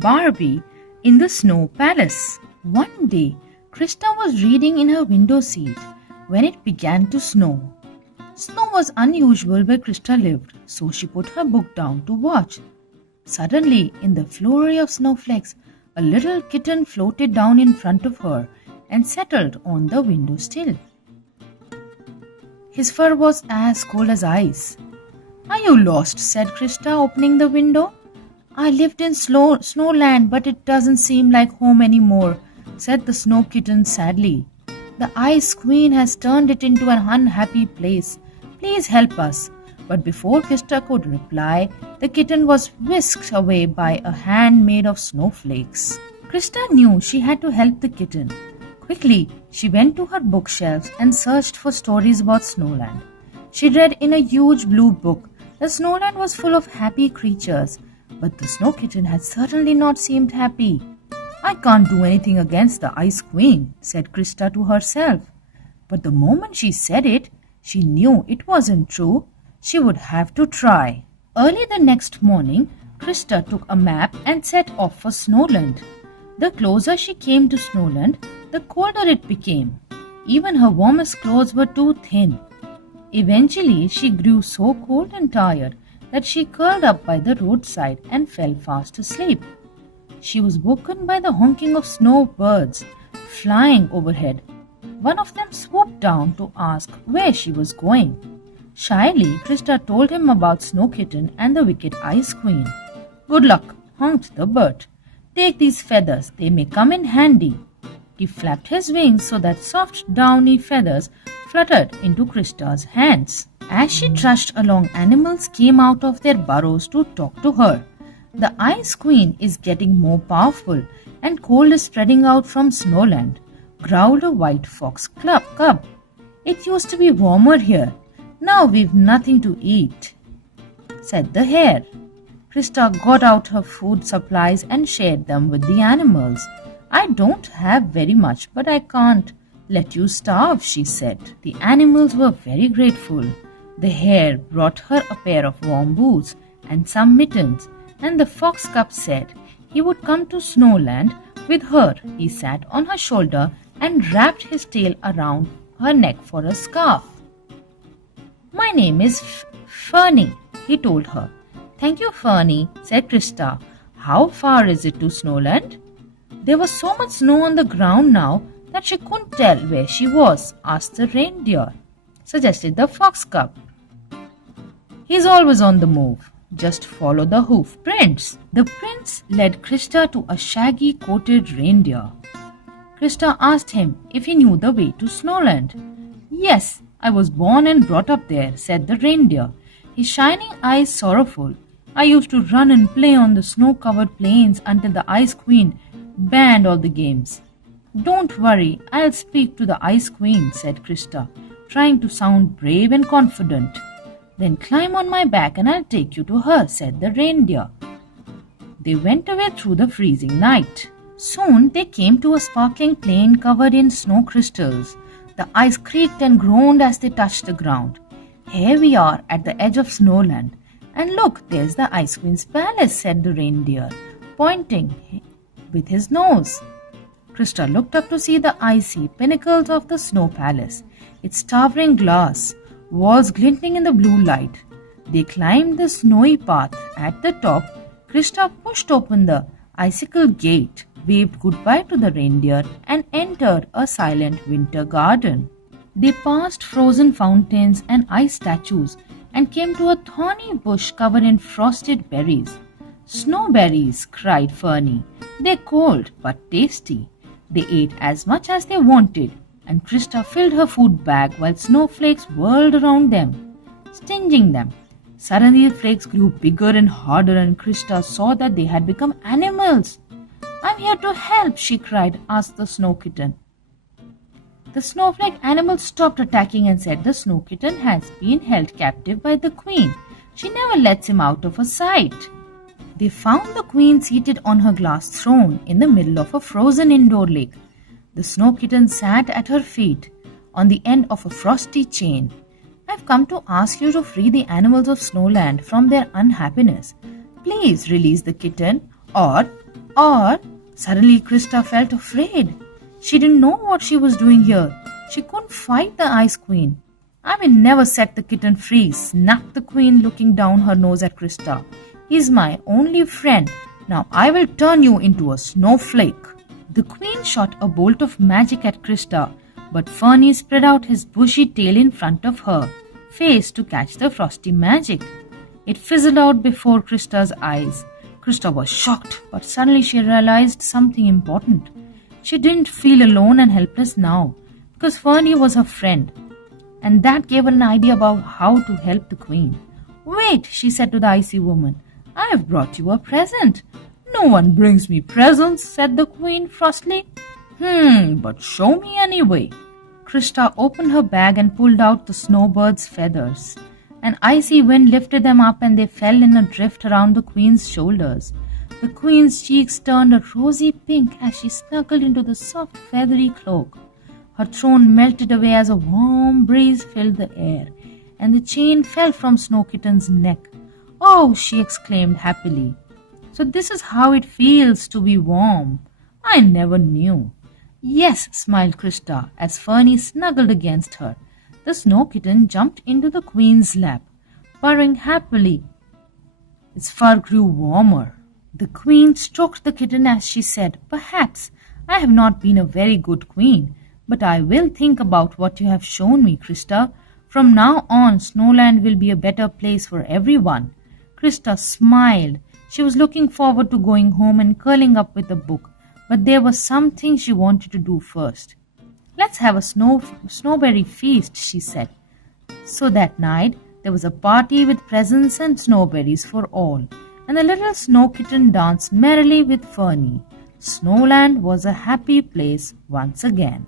Barbie in the Snow Palace. One day, Krista was reading in her window seat when it began to snow. Snow was unusual where Krista lived, so she put her book down to watch. Suddenly, in the flurry of snowflakes, a little kitten floated down in front of her and settled on the window sill. His fur was as cold as ice. "Are you lost?" said Krista, opening the window. "I lived in Snowland, but it doesn't seem like home anymore," said the snow kitten sadly. "The Ice Queen has turned it into an unhappy place. Please help us." But before Krista could reply, the kitten was whisked away by a hand made of snowflakes. Krista knew she had to help the kitten. Quickly, she went to her bookshelves and searched for stories about Snowland. She read in a huge blue book that Snowland was full of happy creatures, but the snow kitten had certainly not seemed happy. "I can't do anything against the Ice Queen," said Krista to herself. But the moment she said it, she knew it wasn't true. She would have to try. Early the next morning, Krista took a map and set off for Snowland. The closer she came to Snowland, the colder it became. Even her warmest clothes were too thin. Eventually, she grew so cold and tired that she curled up by the roadside and fell fast asleep. She was woken by the honking of snowbirds flying overhead. One of them swooped down to ask where she was going. Shyly, Krista told him about Snow Kitten and the wicked Ice Queen. "Good luck," honked the bird. "Take these feathers, they may come in handy." He flapped his wings so that soft downy feathers fluttered into Krista's hands. As she trudged along, animals came out of their burrows to talk to her. "The Ice Queen is getting more powerful, and cold is spreading out from Snowland," growled a white fox cub. "It used to be warmer here. Now we've nothing to eat," said the hare. Krista got out her food supplies and shared them with the animals. "I don't have very much, but I can't let you starve," she said. The animals were very grateful. The hare brought her a pair of warm boots and some mittens, and the fox cub said he would come to Snowland with her. He sat on her shoulder and wrapped his tail around her neck for a scarf. "My name is Fernie," he told her. "Thank you, Fernie," said Krista. "How far is it to Snowland?" There was so much snow on the ground now that she couldn't tell where she was. "Ask the reindeer," suggested the fox cub. "He's always on the move. Just follow the hoof prints." The prince led Krista to a shaggy coated reindeer. Krista asked him if he knew the way to Snowland. "Yes, I was born and brought up there," said the reindeer, his shining eyes sorrowful. "I used to run and play on the snow-covered plains until the Ice Queen banned all the games." "Don't worry, I'll speak to the Ice Queen," said Krista, trying to sound brave and confident. "Then climb on my back and I'll take you to her," said the reindeer. They went away through the freezing night. Soon they came to a sparkling plain covered in snow crystals. The ice creaked and groaned as they touched the ground. "Here we are at the edge of Snowland. And look, there's the Ice Queen's palace," said the reindeer, pointing with his nose. Krista looked up to see the icy pinnacles of the snow palace, its towering glass walls glinting in the blue light. They climbed the snowy path. At the top, Krista pushed open the icicle gate, waved goodbye to the reindeer, and entered a silent winter garden. They passed frozen fountains and ice statues and came to a thorny bush covered in frosted berries. "Snowberries," cried Fernie. "They're cold but tasty." They ate as much as they wanted, and Krista filled her food bag while snowflakes whirled around them, stinging them. Suddenly the flakes grew bigger and harder, and Krista saw that they had become animals. "I'm here to help," she cried. "Ask the Snow Kitten." The snowflake animals stopped attacking and said the Snow Kitten has been held captive by the Queen. She never lets him out of her sight. They found the Queen seated on her glass throne in the middle of a frozen indoor lake. The Snow Kitten sat at her feet on the end of a frosty chain. "I've come to ask you to free the animals of Snowland from their unhappiness. Please release the kitten, or Or suddenly Krista felt afraid. She didn't know what she was doing here. She couldn't fight the Ice Queen. I will never set the kitten free, snapped the Queen, looking down her nose at Krista. He's my only friend. Now I will turn you into a snowflake. The Queen shot a bolt of magic at Krista, but Fernie spread out his bushy tail in front of her face to catch the frosty magic. It fizzled out before Krista's eyes. Krista was shocked, but suddenly she realized something important. She didn't feel alone and helpless now, because Fernie was her friend, and that gave her an idea about how to help the Queen. Wait, she said to the icy woman, I have brought you a present. No one brings me presents, said the Queen frostily. But show me anyway. Krista opened her bag and pulled out the snowbird's feathers. An icy wind lifted them up and they fell in a drift around the Queen's shoulders. The Queen's cheeks turned a rosy pink as she snuggled into the soft feathery cloak. Her throne melted away as a warm breeze filled the air, and the chain fell from Snow Kitten's neck. Oh, she exclaimed happily. So this is how it feels to be warm. I never knew. Yes, smiled Krista as Fernie snuggled against her. The Snow Kitten jumped into the Queen's lap, purring happily. Its fur grew warmer. The Queen stroked the kitten as she said, Perhaps I have not been a very good queen, but I will think about what you have shown me, Krista. From now on, Snowland will be a better place for everyone. Krista smiled. She was looking forward to going home and curling up with a book, but there was something she wanted to do first. Let's have a snowberry feast, she said. So that night, there was a party with presents and snowberries for all, and the little Snow Kitten danced merrily with Fernie. Snowland was a happy place once again.